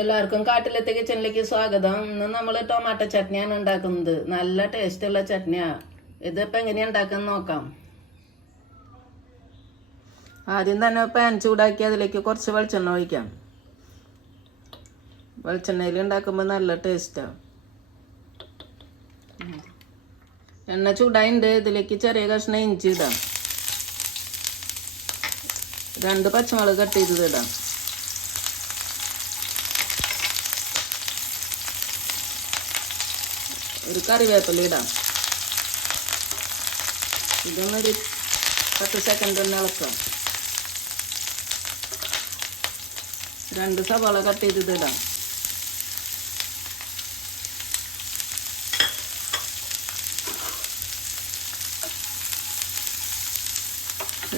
എല്ലാവർക്കും കാട്ടിലത്തെ കിച്ചണിലേക്ക് സ്വാഗതം. ഇന്ന് നമ്മൾ ടൊമാറ്റോ ചട്നിയാണ് ഉണ്ടാക്കുന്നത്. നല്ല ടേസ്റ്റുള്ള ചട്നിയാ. ഇതിപ്പോൾ എങ്ങനെയാണ് ഉണ്ടാക്കുന്നത് നോക്കാം. ആദ്യം തന്നെ പാൻ ചൂടാക്കി അതിലേക്ക് കുറച്ച് വെളിച്ചെണ്ണ ഒഴിക്കാം. വെളിച്ചെണ്ണയിൽ ഉണ്ടാക്കുമ്പോൾ നല്ല ടേസ്റ്റാണ്. എണ്ണ ചൂടായിട്ടുണ്ട്. ഇതിലേക്ക് ചെറിയ കഷ്ണം ഇഞ്ചി ഇടാം. 2 പച്ചമുളക് കട്ട് ചെയ്തത് ഇടാം. ഒരു കറിവേപ്പില ഇടാം. ഇതൊന്നൊരു 10 സെക്കൻഡ് തന്നെ ഇളക്കാം. 2 സവാള കട്ട് ചെയ്തത് ഇടാം.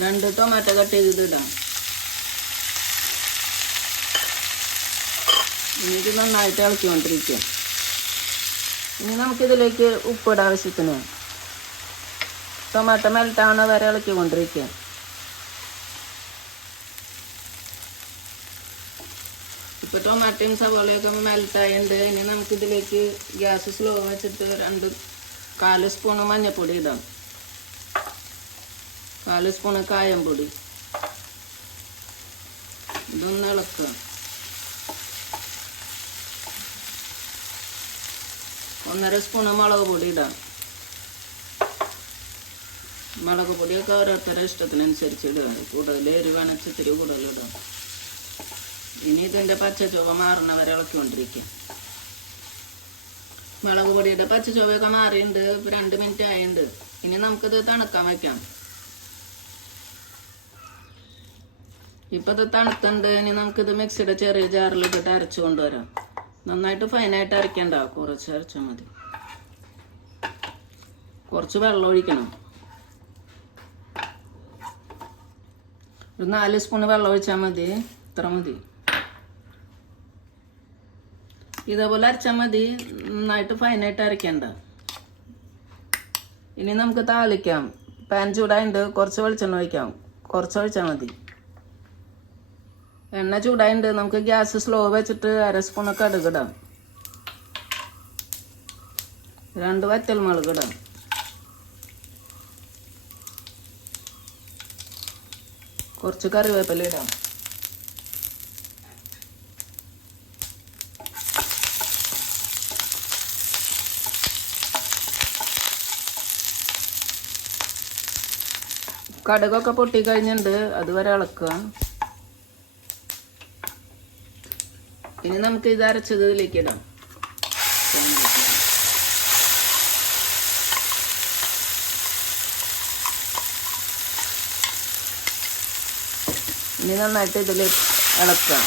രണ്ട് ടൊമാറ്റോ കട്ട് ചെയ്തത് ഇടാം. ഇനി ഇത് നന്നായിട്ട് ഇളക്കിക്കൊണ്ടിരിക്കുക. ഇനി നമുക്കിതിലേക്ക് ഉപ്പിട ആവശ്യത്തിന്. ടൊമാറ്റോ മെൽറ്റാവണ വരെ ഇളക്കിക്കൊണ്ടിരിക്കുക. ഇപ്പോൾ ടൊമാറ്റോയും സവാളയൊക്കെ മെൽറ്റായുണ്ട്. ഇനി നമുക്കിതിലേക്ക് ഗ്യാസ് സ്ലോ വെച്ചിട്ട് 4 സ്പൂണ് മഞ്ഞൾപ്പൊടി ഇടാം. 4 സ്പൂണ് കായംപൊടി. ഇതൊന്ന് ഇളക്കുക. 1.5 സ്പൂണ് മുളക് പൊടി ഇടാം. മുളക് പൊടിയൊക്കെ ഓരോരുത്തരുടെ ഇഷ്ടത്തിനനുസരിച്ച് ഇടുക. കൂടുതൽ എരിവാണ് ഇത്തിരി കൂടുതലിടാം. ഇനി ഇതിൻ്റെ പച്ച ചുവ മാറുന്ന വരെ ഇളക്കിക്കൊണ്ടിരിക്കുക. മുളക് പൊടിയുടെ പച്ച ചുവയൊക്കെ മാറിയിട്ടുണ്ട്. 2 മിനിറ്റ് ആയിട്ടുണ്ട്. ഇനി നമുക്കിത് തണുക്കാൻ വയ്ക്കാം. ഇപ്പം ഇത് തണുത്തുണ്ട്. ഇനി നമുക്കിത് മിക്സിയുടെ ചെറിയ ജാറിലിട്ടിട്ട് അരച്ചു കൊണ്ടുവരാം. നന്നായിട്ട് ഫൈനായിട്ട് അരയ്ക്കണ്ട, കുറച്ച് അരച്ചാൽ മതി. കുറച്ച് വെള്ളം ഒഴിക്കണം. ഒരു 4 സ്പൂണ് വെള്ളം ഒഴിച്ചാൽ മതി. ഇത്ര മതി. ഇതേപോലെ അരച്ചാൽ മതി. നന്നായിട്ട് ഫൈനായിട്ട് അരയ്ക്കണ്ട. ഇനി നമുക്ക് താളിക്കാം. പാൻ ചൂടായിട്ട് കുറച്ച് വെളിച്ചെണ്ണ ഒഴിക്കാം. കുറച്ച് ഒഴിച്ചാൽ മതി. എണ്ണ ചൂടായിട്ട് നമുക്ക് ഗ്യാസ് സ്ലോ വെച്ചിട്ട് 1/2 സ്പൂണ് കടുക് ഇടാം. 2 വറ്റൽമുളക് ഇടാം. കുറച്ച് കറിവേപ്പില ഇടാം. കടുകൊക്കെ പൊട്ടിക്കഴിഞ്ഞിട്ടുണ്ട്. അതുവരെ ഇളക്കുക. ഇനി നമുക്ക് ഇത് അരച്ചത് ഇതിലേക്ക് ഇടാം. ഇനി നന്നായിട്ട് ഇതിൽ ഇളക്കുക.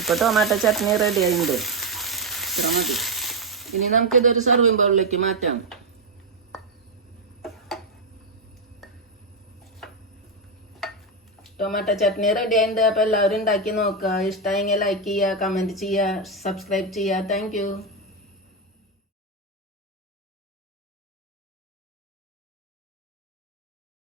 ഇപ്പോൾ ടൊമാറ്റോ ചട്നി റെഡി ആയിട്ടുണ്ട്. ഇത്ര മതി. ഇനി നമുക്കിതൊരു സർവിങ് ബൗളിലേക്ക് മാറ്റാം. ടൊമാറ്റോ ചട്നി റെഡി ആയിട്ടുണ്ട്. അപ്പോൾ എല്ലാവരും ഉണ്ടാക്കി നോക്കുക. ഇഷ്ടമായെങ്കിൽ ലൈക്ക് ചെയ്യുക, കമൻറ്റ് ചെയ്യുക, സബ്സ്ക്രൈബ് ചെയ്യുക. Thank you.